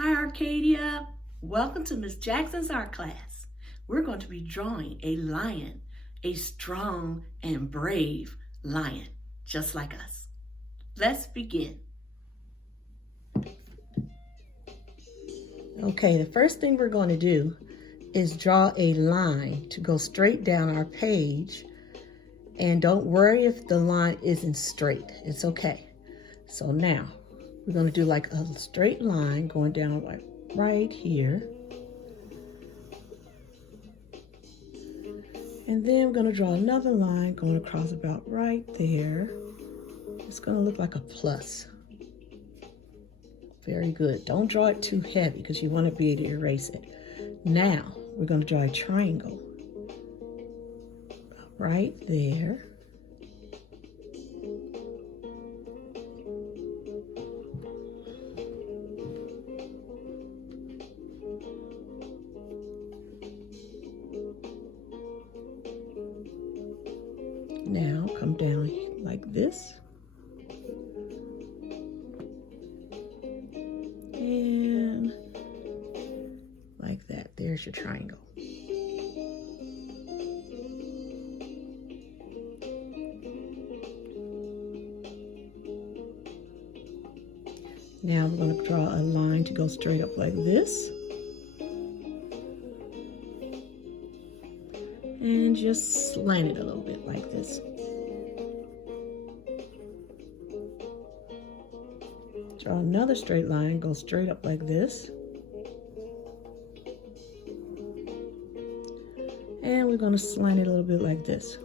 Hi Arcadia, welcome to Miss Jackson's art class. We're going to be drawing a lion, a strong and brave lion, just like us. Let's begin. Okay, the first thing we're going to do is draw a line to go straight down our page. And don't worry if the line isn't straight, it's okay. So now we're going to do like a straight line going down like right here. And then we're going to draw another line going across about right there. It's going to look like a plus. Very good. Don't draw it too heavy because you want to be able to erase it. Now we're going to draw a triangle right there. Now come down like this. And like that. There's your triangle. Now we're going to draw a line to go straight up like this. And just slant it a little bit like this. Draw another straight line, go straight up like this. And we're going to slant it a little bit like this.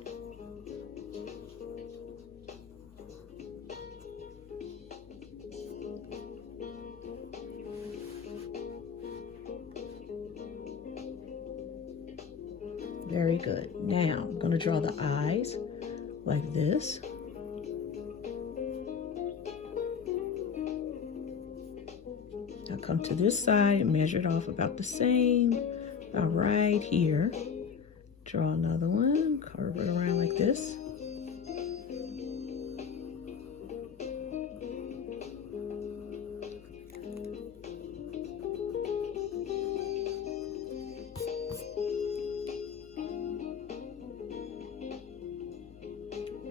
Very good. Now I'm going to draw the eyes like this. Now come to this side and measure it off about the same, about right here. Draw another one, curve it around like this.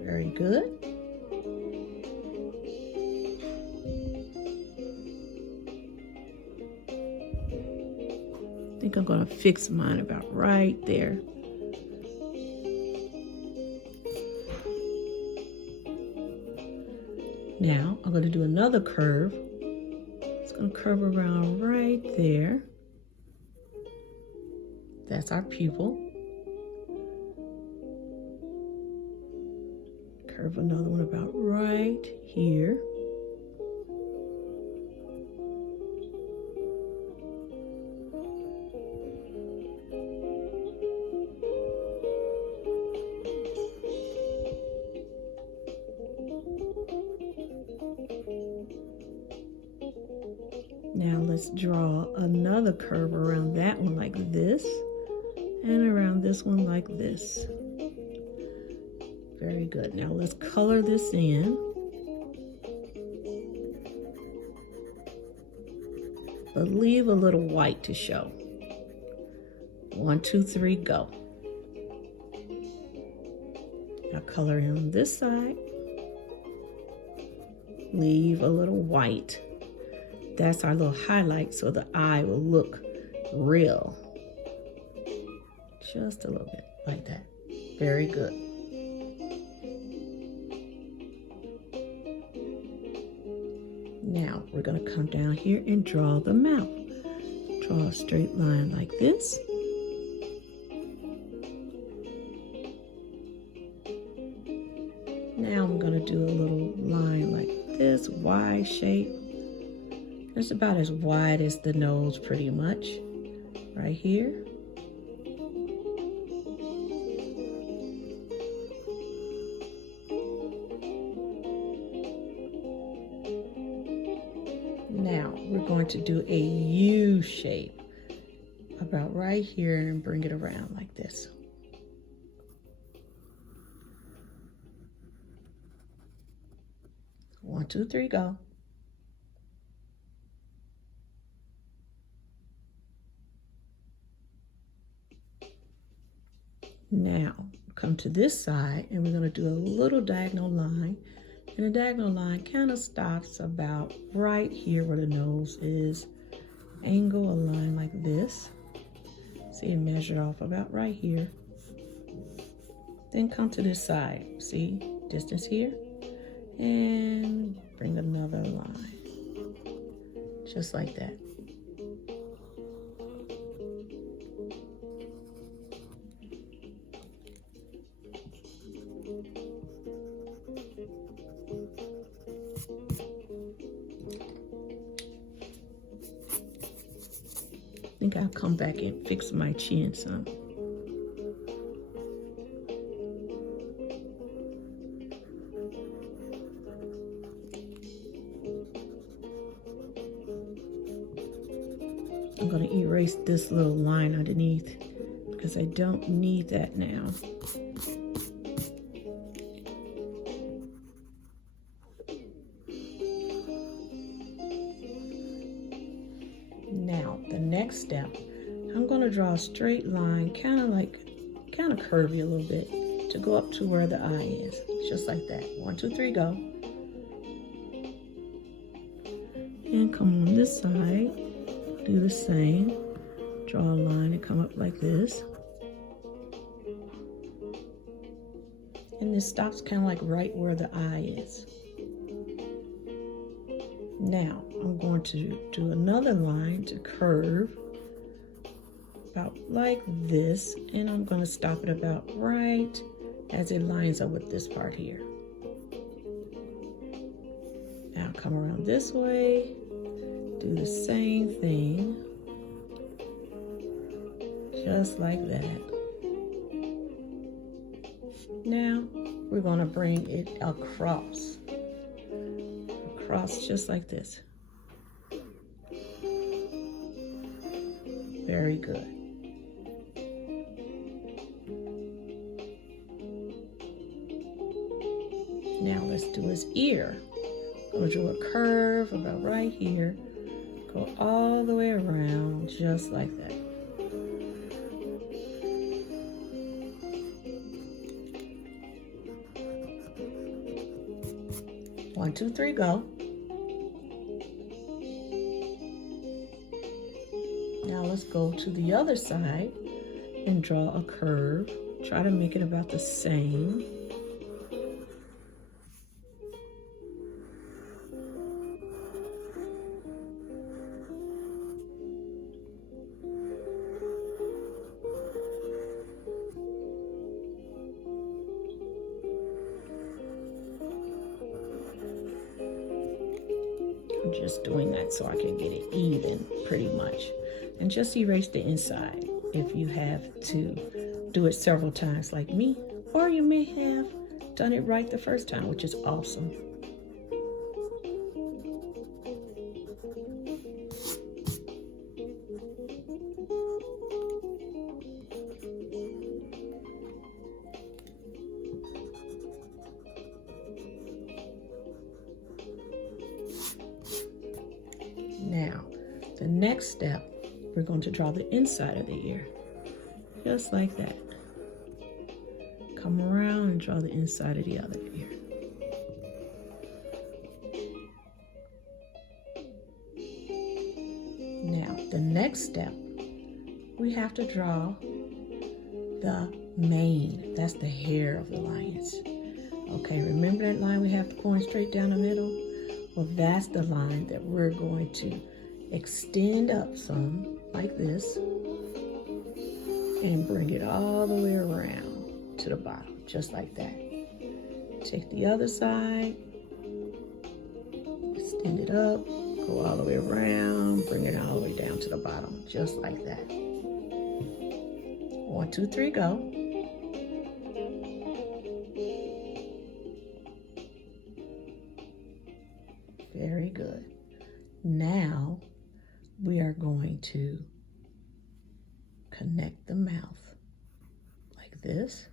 Very good. I think I'm going to fix mine about right there. Now I'm going to do another curve. It's going to curve around right there. That's our pupil. Curve another one about right here. Now let's draw another curve around that one like this, and around this one like this. Very good. Now let's color this in. But leave a little white to show. 1, 2, 3, go. Now color in on this side. Leave a little white. That's our little highlight so the eye will look real. Just a little bit like that. Very good. Now we're going to come down here and draw the mouth. Draw a straight line like this. Now I'm going to do a little line like this, Y shape. It's about as wide as the nose pretty much, right here. Now we're going to do a U shape about right here and bring it around like this. 1, 2, 3, go. Now, come to this side and we're going to do a little diagonal line. And the diagonal line kind of stops about right here where the nose is. Angle a line like this. See, it measured off about right here. Then come to this side. See, distance here. And bring another line. Just like that. I think I'll come back and fix my chin some. I'm going to erase this little line underneath because I don't need that now. Now, the next step, I'm going to draw a straight line, kind of curvy a little bit, to go up to where the eye is, just like that. 1, 2, 3, go. And come on this side, do the same. Draw a line and come up like this. And this stops kind of like right where the eye is. Now, I'm going to do another line to curve about like this, and I'm going to stop it about right as it lines up with this part here. Now come around this way, do the same thing, just like that. Now we're going to bring it across just like this. Very good. Now let's do his ear. Go do a curve about right here. Go all the way around just like that. One, two, three, go. Now let's go to the other side and draw a curve. Try to make it about the same. I'm just doing that so I can get it even pretty much. And just erase the inside if you have to do it several times like me, or you may have done it right the first time, which is awesome. Now, the next step, we're going to draw the inside of the ear, just like that. Come around and draw the inside of the other ear. Now, the next step, we have to draw the mane. That's the hair of the lions. Okay, remember that line we have going straight down the middle? Well, that's the line that we're going to extend up some, like this, and bring it all the way around to the bottom, just like that. Take the other side, extend it up, go all the way around, bring it all the way down to the bottom, just like that. 1, 2, 3, go. Very good. Now we are going to connect the mouth like this.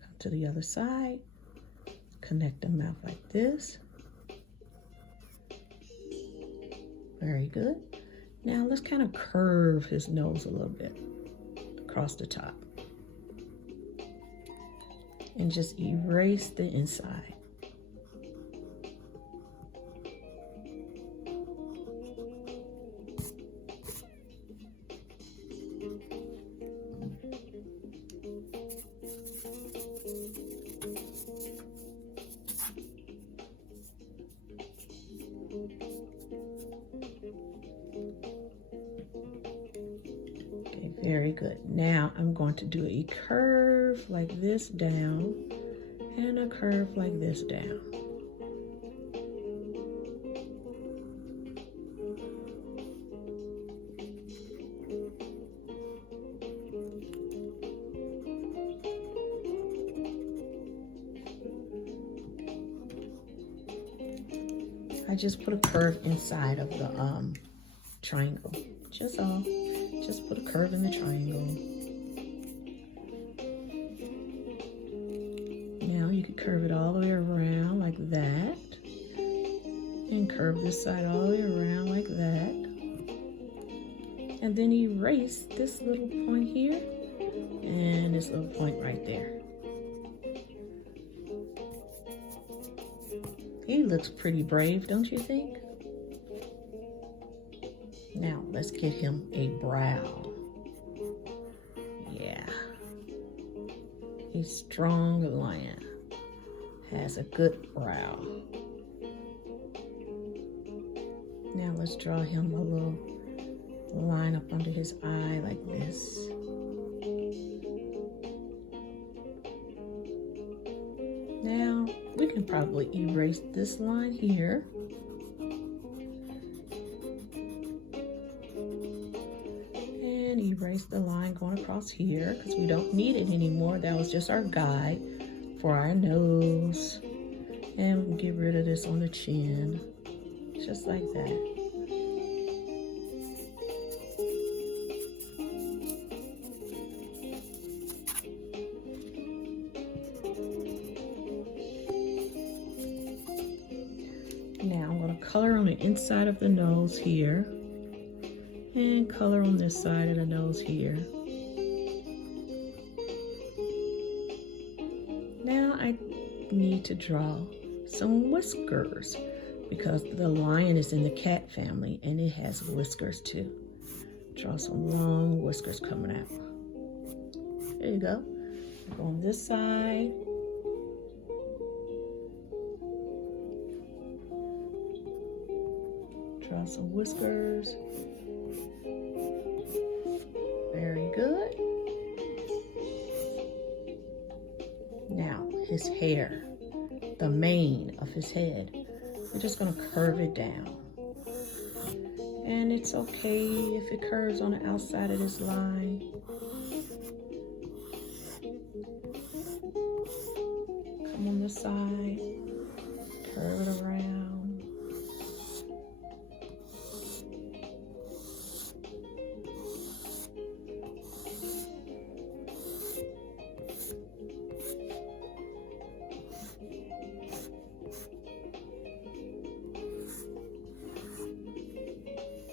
Come to the other side. Connect the mouth like this. Very good. Now let's kind of curve his nose a little bit across the top. And just erase the inside. Okay, very good. Now I'm going to do a curve like this down and a curve like this down. I just put a curve inside of the triangle. Just put a curve in the triangle. Now you can curve it all the way around like that. And curve this side all the way around like that. And then erase this little point here and this little point right there. He looks pretty brave, don't you think? Now, let's get him a brow. Yeah. A strong lion has a good brow. Now, let's draw him a little line up under his eye like this. Now, we can probably erase this line here. And erase the line going across here because we don't need it anymore. That was just our guide for our nose. And we'll get rid of this on the chin, just like that. Now I'm going to color on the inside of the nose here and color on this side of the nose here. Now I need to draw some whiskers because the lion is in the cat family and it has whiskers too. Draw some long whiskers coming out. There you go. Go on this side. Draw some whiskers. Very good. Now, his hair, the mane of his head, we're just going to curve it down. And it's okay if it curves on the outside of this line. Come on this side, curve it around.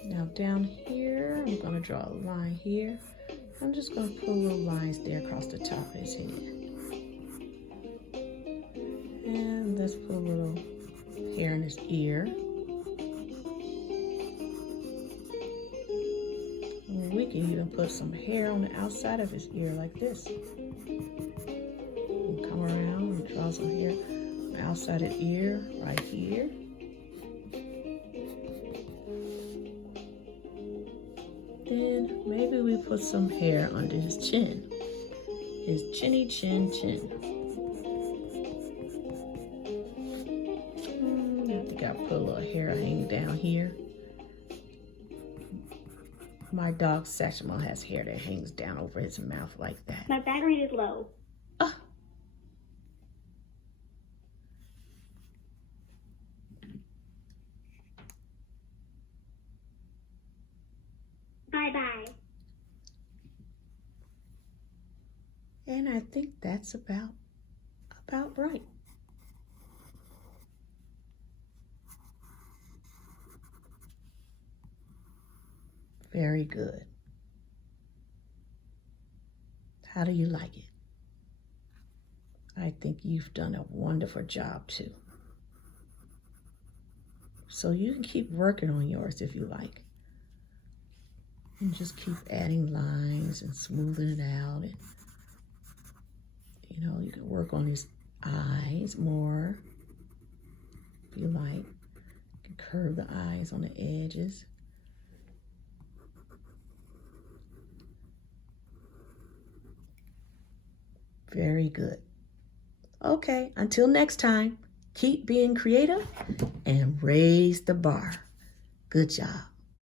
Now down here, I'm going to draw a line here. I'm just going to put little lines there across the top of his head. And let's put a little hair in his ear. And we can even put some hair on the outside of his ear like this. And come around and draw some hair on the outside of the ear right here. Then maybe we put some hair under his chin. His chinny chin chin. I think I put a little hair hanging down here. My dog Satchmo has hair that hangs down over his mouth like that. My battery is low. Oh. Bye-bye. And I think that's about right. Very good. How do you like it? I think you've done a wonderful job too. So you can keep working on yours if you like. And just keep adding lines and smoothing it out. And, you know, you can work on his eyes more if you like. You can curve the eyes on the edges. Very good. Okay, until next time, keep being creative and raise the bar. Good job.